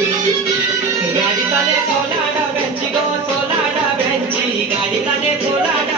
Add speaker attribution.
Speaker 1: गाडी
Speaker 2: चाले सोलाडा बेंची गो सोलाडा बेंची गाडी चाले सोलाडा